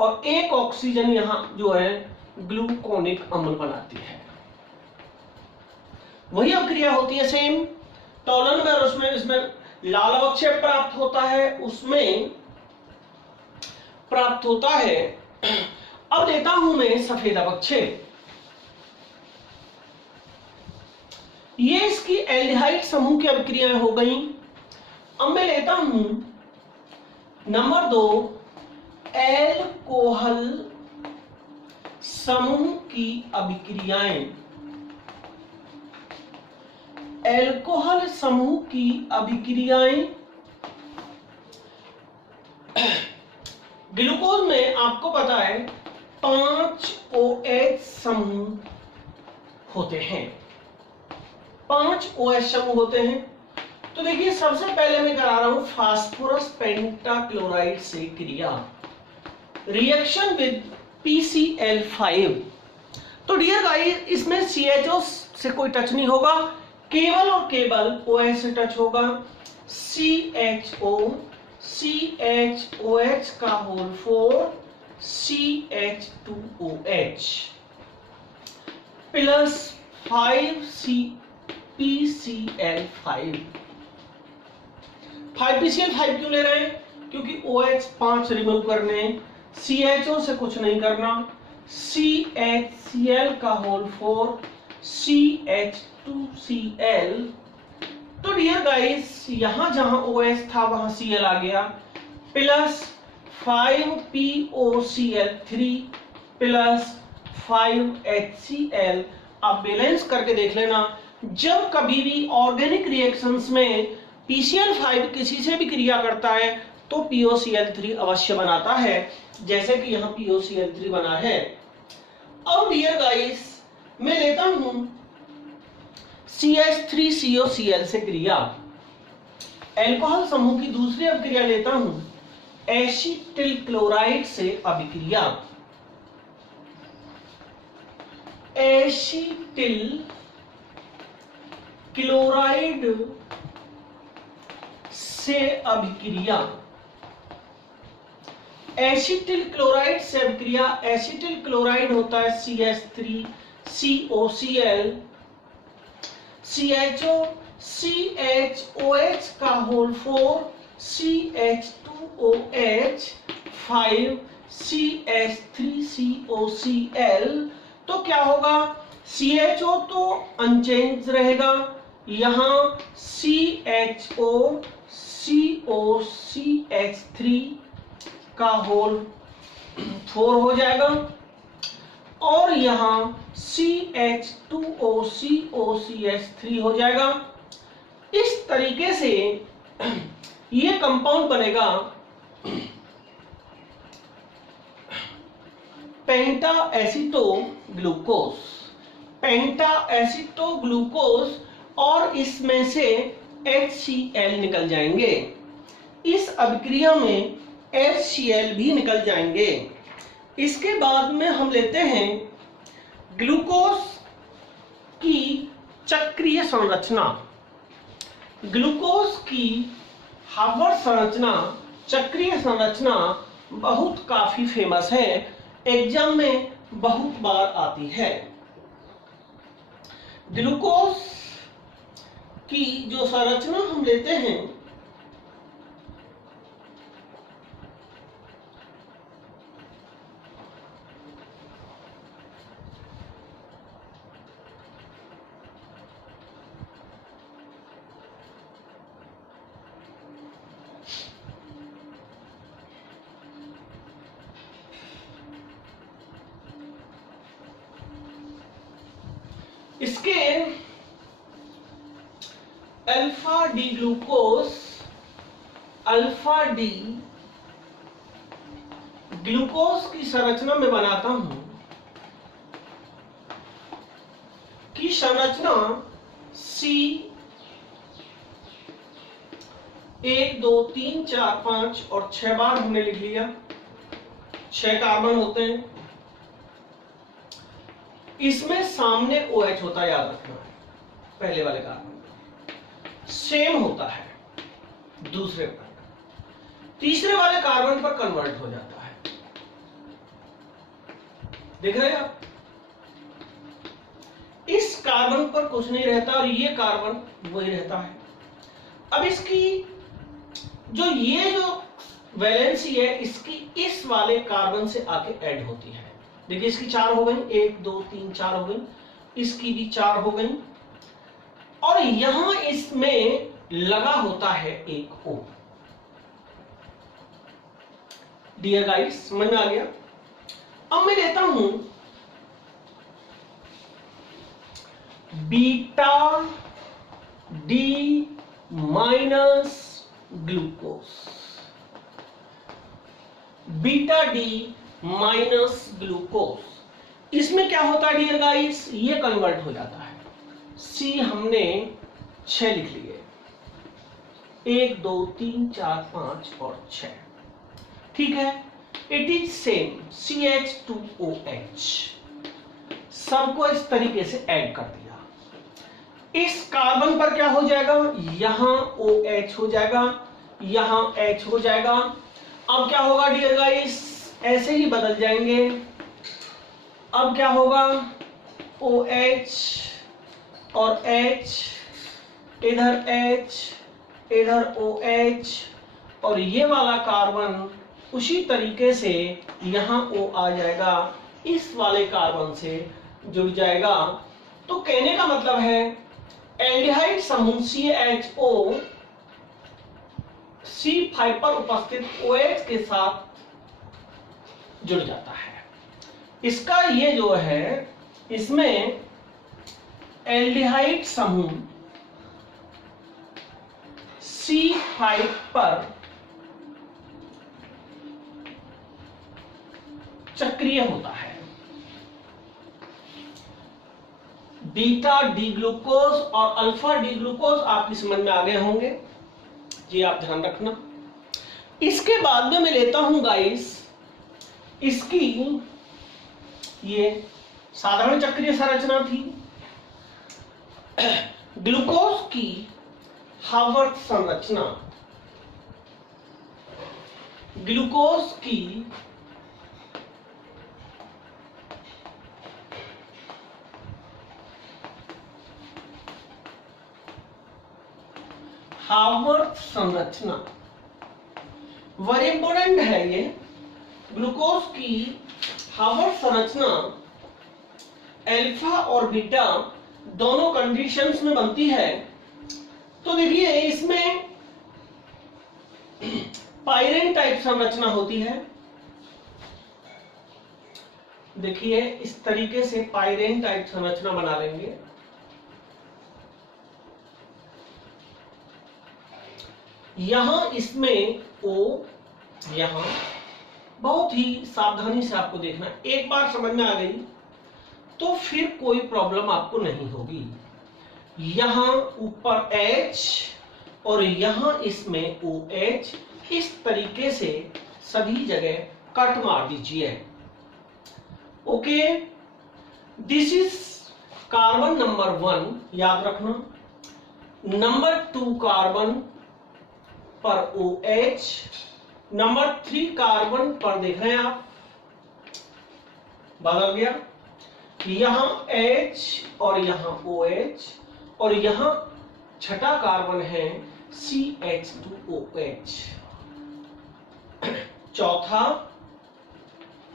और एक ऑक्सीजन यहां जो है ग्लूकोनिक अम्ल बनाती है। वही अभिक्रिया होती है सेम टॉलन में, और उसमें इसमें लाल अवक्षेप प्राप्त होता है, उसमें प्राप्त होता है। अब लेता हूं मैं सफेद अवक्षेप। ये इसकी एल्डिहाइड समूह की अभिक्रियाएं हो गई। अब मैं लेता हूं नंबर 2 एल्कोहल समूह की अभिक्रियाएं। एल्कोहल समूह की अभिक्रियाएं, ग्लूकोज में आपको पता है 5 OH समूह होते हैं, 5 OH समूह होते हैं। तो देखिए सबसे पहले मैं करा रहा हूं फास्फोरस पेंटाक्लोराइड से क्रिया, रिएक्शन विद PCl5। तो डियर गाइस, इसमें CHO से कोई टच नहीं होगा, केवल और केवल OH से टच होगा। CHOH का whole 4 CH2OH plus 5PCl5। 5PCl5 क्यों ले रहे हैं? क्योंकि OH 5 रिमूव करने, CHO से कुछ नहीं करना। CHCl का होल 4 CH2Cl। तो डियर गाइस, यहां जहां OH था वहां Cl आ गया, प्लस 5POCl3 प्लस 5HCl। आप बैलेंस करके देख लेना, जब कभी भी ऑर्गेनिक रिएक्शंस में PCl5 किसी से भी क्रिया करता है तो POCl3 अवश्य बनाता है, जैसे कि यहां POCl3 बना है। अब डियर गाइस, मैं लेता हूं CH3COCl से क्रिया, एल्कोहल समूह की दूसरी अभिक्रिया लेता हूं एसिटिल क्लोराइड से अभिक्रिया। एसिटिल क्लोराइड से अभिक्रिया, एसिटिल क्लोराइड से अभिक्रिया। एसिटिल क्लोराइड होता है CH3COCl, CHO CHOH का होल 4 CH2OH 5 CH3COCl। तो क्या होगा, CHO तो अनचेंज रहेगा, यहां CHO COCH3 का होल 4 हो जाएगा, और यहां CH2OCOCH3 हो जाएगा। इस तरीके से ये कंपाउंड बनेगा पेंटा एसिटोग्लूकोज, पेंटा एसिटोग्लूकोज, और इसमें से HCl निकल जाएंगे। इस अभिक्रिया में HCl भी निकल जाएंगे। इसके बाद में हम लेते हैं ग्लूकोज की चक्रीय संरचना। ग्लूकोज की हार्वर्ड संरचना, चक्रीय संरचना बहुत काफी फेमस है, एग्जाम में बहुत बार आती है। ग्लूकोज की जो संरचना हम लेते हैं, इसके alpha D glucose, alpha D glucose की संरचना में बनाता हूं कि संरचना C 1 2 3 4 5 और 6 बार हमने लिख लिया, 6 कार्बन होते हैं। इसमें सामने OH होता है, याद रखना, पहले वाले कार्बन सेम होता है दूसरे पर, तीसरे वाले कार्बन पर कन्वर्ट हो जाता है। देख रहे हैं आप, इस कार्बन पर कुछ नहीं रहता और ये कार्बन वही रहता है। अब इसकी ये जो वैलेंसी है इसकी इस वाले कार्बन से आके ऐड होती है। देखिए इसकी 4 हो गई, 1 2 3 4 हो गई, इसकी भी 4 हो गई और यहां इसमें लगा होता है एक O। डियर गाइस, समझ में आ गया? अब मैं लेता हूं beta D minus glucose, beta D minus glucose. इसमें क्या होता है डियर गाइस, ये कन्वर्ट हो जाता है। सी हमने 6 लिख लिए, 1 2 3 4 5 और 6, ठीक है। इट इज सेम CH2OH, सबको इस तरीके से ऐड कर दिया। इस कार्बन पर क्या हो जाएगा, यहां OH हो जाएगा, यहां H हो जाएगा। अब क्या होगा डियर गाइस, ऐसे ही बदल जाएंगे। अब क्या होगा, OH और H, इधर H, इधर OH और ये वाला कार्बन उसी तरीके से यहां O आ जाएगा, इस वाले कार्बन से जुड़ जाएगा। तो कहने का मतलब है एल्डिहाइड समूह CHO C5 पर उपस्थित OH के साथ जुड़ जाता है। इसका ये जो है, इसमें एल्डिहाइड समूह C5 पर चक्रीय होता है। बीटा डी ग्लूकोज और अल्फा डी ग्लूकोज आपकी समझ में आ गए होंगे, ये आप ध्यान रखना। इसके बाद में मैं लेता हूं गाइस इसकी ये साधारण चक्रीय संरचना थी, ग्लूकोज की हार्वर्ड संरचना, ग्लूकोज की हार्वर्ड संरचना वेरी इंपॉर्टेंट है। ये ग्लूकोज की हार्वर्ड संरचना अल्फा और बीटा दोनों कंडीशंस में बनती है। तो देखिए इसमें पाइरेन टाइप संरचना होती है। देखिए इस तरीके से पाइरेन टाइप संरचना बना लेंगे। यहां इसमें O, यहां बहुत ही सावधानी से आपको देखना है। एक बार समझ में आ गई तो फिर कोई प्रॉब्लम आपको नहीं होगी। यहां ऊपर H और यहां इसमें OH, इस तरीके से सभी जगह कट मार दीजिए। Okay, this is carbon number 1, याद रखना। नंबर 2 कार्बन पर OH, नंबर 3 कार्बन पर देख रहे हैं आप बदल गया, यहां H और यहां OH और यहां छठा कार्बन है CH2OH। चौथा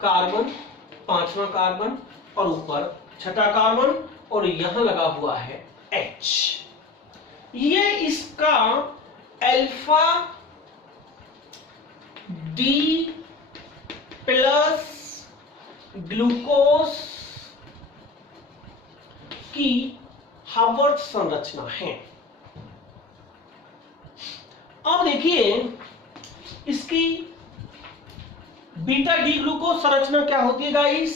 कार्बन, पांचवा कार्बन और ऊपर छठा कार्बन और यहां लगा हुआ है H। ये इसका अल्फा डी प्लस ग्लूकोज की हार्वर्ड संरचना है। अब देखिए इसकी बीटा डी ग्लूकोज संरचना क्या होती है गाइस,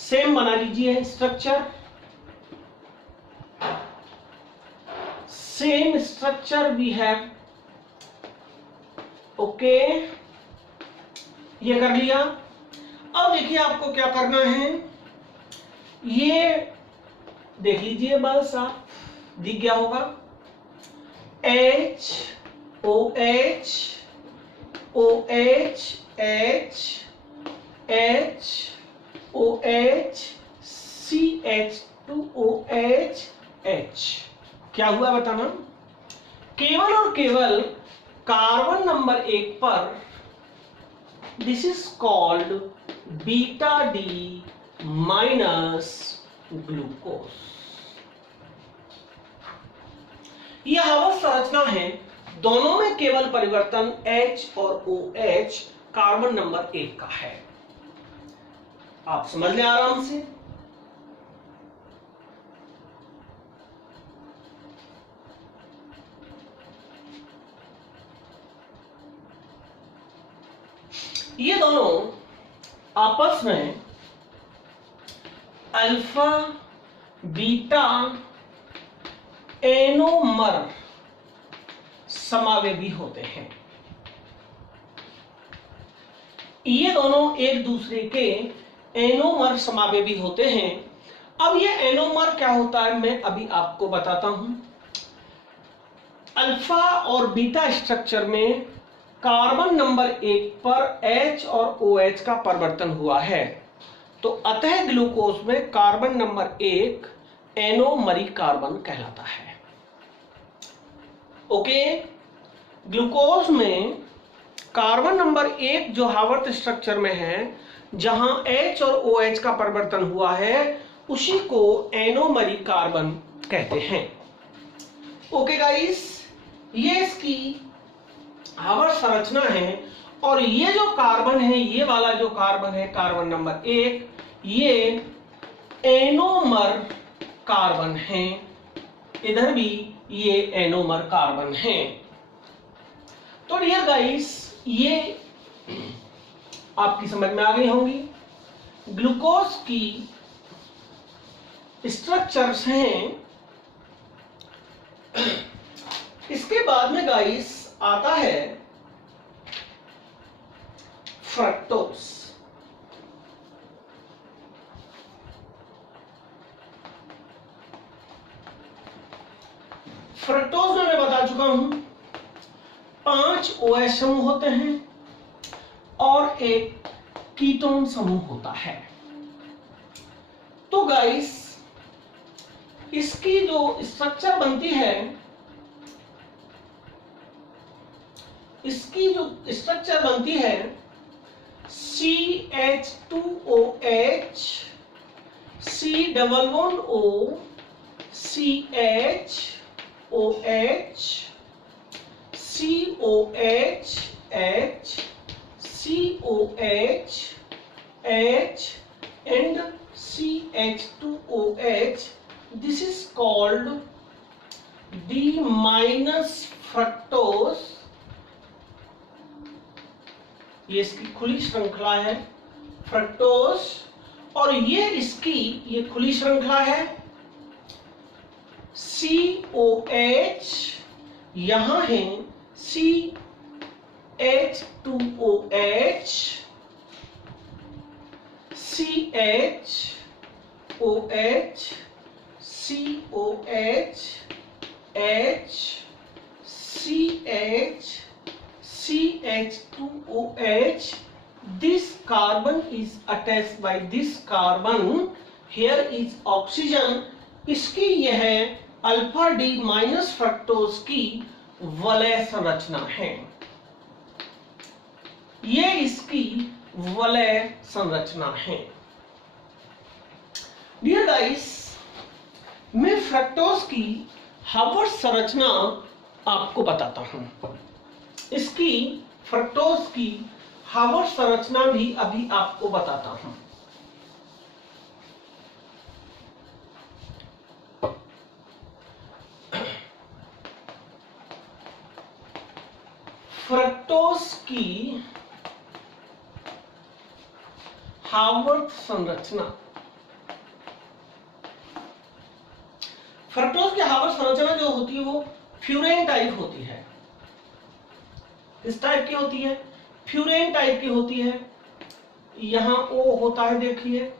सेम बना लीजिए structure, same structure we have. Okay, ये कर लिया। अब देखिए आपको क्या करना है, ये देख लीजिए बस आप, दिख गया होगा H OH OH H H OH CH2OH H। क्या हुआ बताना? केवल और केवल कार्बन नंबर 1 पर this is called beta D minus glucose. यह हवा संरचना है, दोनों में केवल परिवर्तन H और OH कार्बन नंबर 1 का है। आप समझ लें आराम से। ये दोनों आपस में अल्फा बीटा एनोमर समावेगी होते हैं। ये दोनों एक दूसरे के एनोमर समावेगी होते हैं। अब ये एनोमर क्या होता है मैं अभी आपको बताता हूं। अल्फा और बीटा स्ट्रक्चर में कार्बन नंबर 1 पर H और OH का परिवर्तन हुआ है, तो अतः ग्लूकोज में कार्बन नंबर 1 एनोमरी कार्बन कहलाता है। ओके, ग्लूकोज में कार्बन नंबर 1 जो हावर्त स्ट्रक्चर में है, जहां H और OH का परिवर्तन हुआ है, उसी को एनोमरी कार्बन कहते हैं। ओके गाइस, ये इसकी हावर्त संरचना है। और ये जो कार्बन है, ये वाला जो कार्बन है कार्बन नंबर 1, ये एनोमर कार्बन है। इधर भी ये एनोमर कार्बन है। तो डियर गाइस, ये आपकी समझ में आ गई होंगी। ग्लूकोज की स्ट्रक्चर्स हैं। इसके बाद में गाइस आता है फ्रक्टोज। फ्रक्टोज में मैं बता चुका हूं 5 OH समूह होते हैं और एक कीटोन समूह होता है। तो गाइस, इसकी जो स्ट्रक्चर बनती है, CH2OH C11O CH OH COH H COH H and CH2OH. This is called D minus fructose। ये इसकी खुली श्रृंखला है फ्रक्टोज, और ये खुली श्रृंखला है COH। यहां है CH2OH CHOH COH H CH CH2OH. This carbon is attached by this carbon. Here is oxygen. इसकी यह अल्फा डी माइनस फ्रक्टोज की वलय संरचना है। ये इसकी वलय संरचना है। डियर गाइस, मैं फ्रक्टोज की हावर्त संरचना आपको बताता हूं। इसकी फ्रक्टोज की हावर्त संरचना भी अभी आपको बताता हूं। फ्रक्टोज की हावर्त संरचना। फ्रक्टोज की हावर्त संरचना जो होती है वो फ्यूरेन टाइप होती है। किस टाइप की होती है? फ्यूरेन टाइप की होती है। यहां O होता है, देखिए,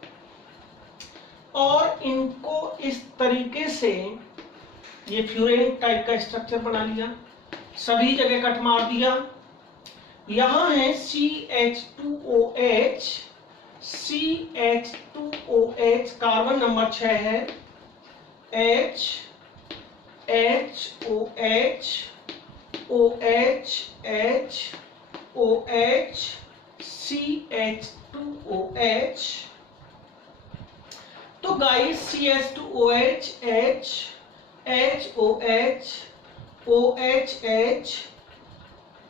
और इनको इस तरीके से ये फ्यूरेन टाइप का स्ट्रक्चर बना लिया, सभी जगह कट मार दिया। यहां है CH2OH, CH2OH, कार्बन नंबर 6 है HOH CH2OH। तो गाइस CH2OH HOH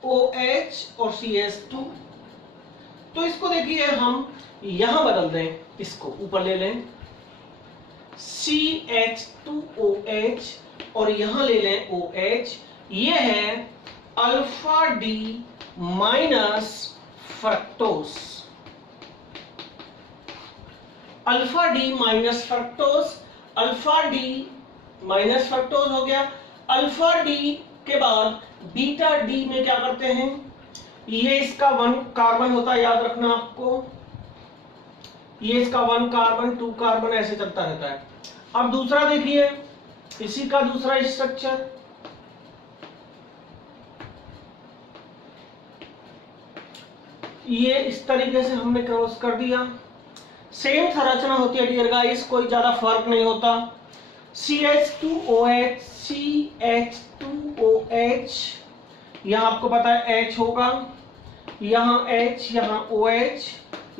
OH और CH2, तो इसको देखिए हम यहां बदल दें, इसको ऊपर ले लें CH2OH और यहां ले लें OH। ये है alpha D minus fructose, alpha D minus fructose, alpha D minus fructose हो गया। अल्फा डी के बाद बीटा डी में क्या करते हैं, ये इसका 1 कार्बन होता है, याद रखना आपको, ये इसका 1 कार्बन 2 कार्बन ऐसे चलता रहता है। अब दूसरा देखिए, इसी का दूसरा स्ट्रक्चर, ये इस तरीके से हमने क्रॉस कर दिया। सेम संरचना होती है डियर गाइस, कोई ज्यादा फर्क नहीं होता। CH2OH यहां आपको पता है H होगा, यहां H, यहां OH,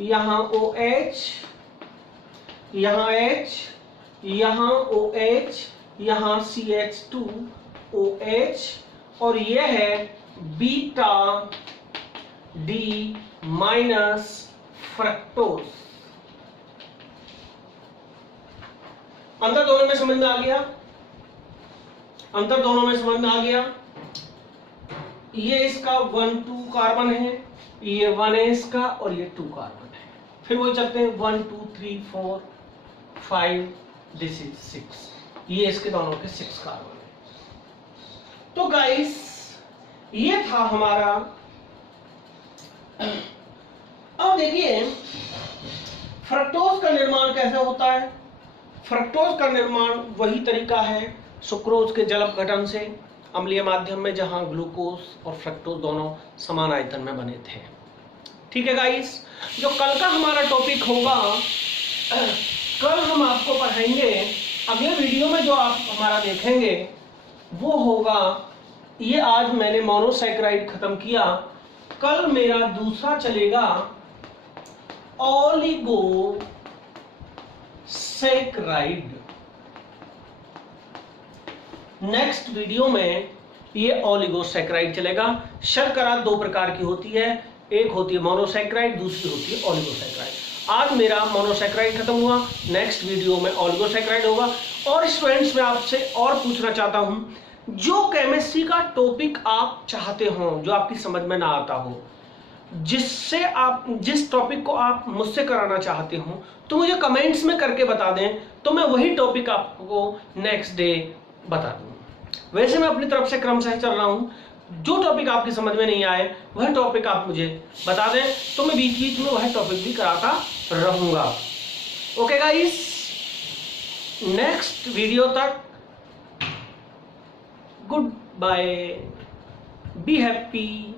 यहां OH, यहां H, यहां OH, यहां CH2OH और यह है बीटा डी माइनस फ्रक्टोज। अंतर दोनों में समझ में आ गया, अंतर दोनों में समझ में आ गया। ये इसका 1 2 कार्बन है, ये 1 है इसका और ये 2 कार्बन है। फिर वही चलते हैं 1 2 3 4 5, दिस इज 6, ये इसके दोनों के 6 कार्बन है। तो गाइस ये था हमारा। अब देखिए फ्रक्टोज का निर्माण कैसे होता है। फ्रक्टोज का निर्माण वही तरीका है सुक्रोज के जल अपघटन से अम्लीय माध्यम में, जहां ग्लूकोज और फ्रक्टोज दोनों समान आयतन में बने थे। ठीक है गाइस, जो कल का हमारा टॉपिक होगा, कल हम आपको पढ़ाएंगे, अगले वीडियो में जो आप हमारा देखेंगे वो होगा, ये आज मैंने मोनोसैकेराइड खत्म किया, कल मेरा दूसरा चलेगा ओलिगोसैकेराइड। नेक्स्ट वीडियो में ये ओलिगोसैकेराइड चलेगा। शर्करा 2 प्रकार की होती है, एक होती है मोनोसैकेराइड, दूसरी होती है ओलिगोसैकेराइड। आज मेरा मोनोसैकेराइड खत्म हुआ, नेक्स्ट वीडियो में ओलिगोसैकेराइड होगा। और स्टूडेंट्स मैं आपसे और पूछना चाहता हूं, जो केमिस्ट्री का टॉपिक आप चाहते हो, जो आपकी समझ में ना आता हो, जिससे आप जिस टॉपिक को आप मुझसे कराना चाहते हो, तो मुझे कमेंट्स में करके बता दें, तो मैं वही टॉपिक आपको नेक्स्ट डे बता दूं। वैसे मैं अपनी तरफ से क्रमशः चल रहा हूं, जो टॉपिक आपकी समझ में नहीं आए वह टॉपिक आप मुझे बता दें, तो मैं बीच बीच में वह टॉपिक भी कराता रहूंगा। ओके गाइस, नेक्स्ट वीडियो तक गुड बाय, बी हैप्पी।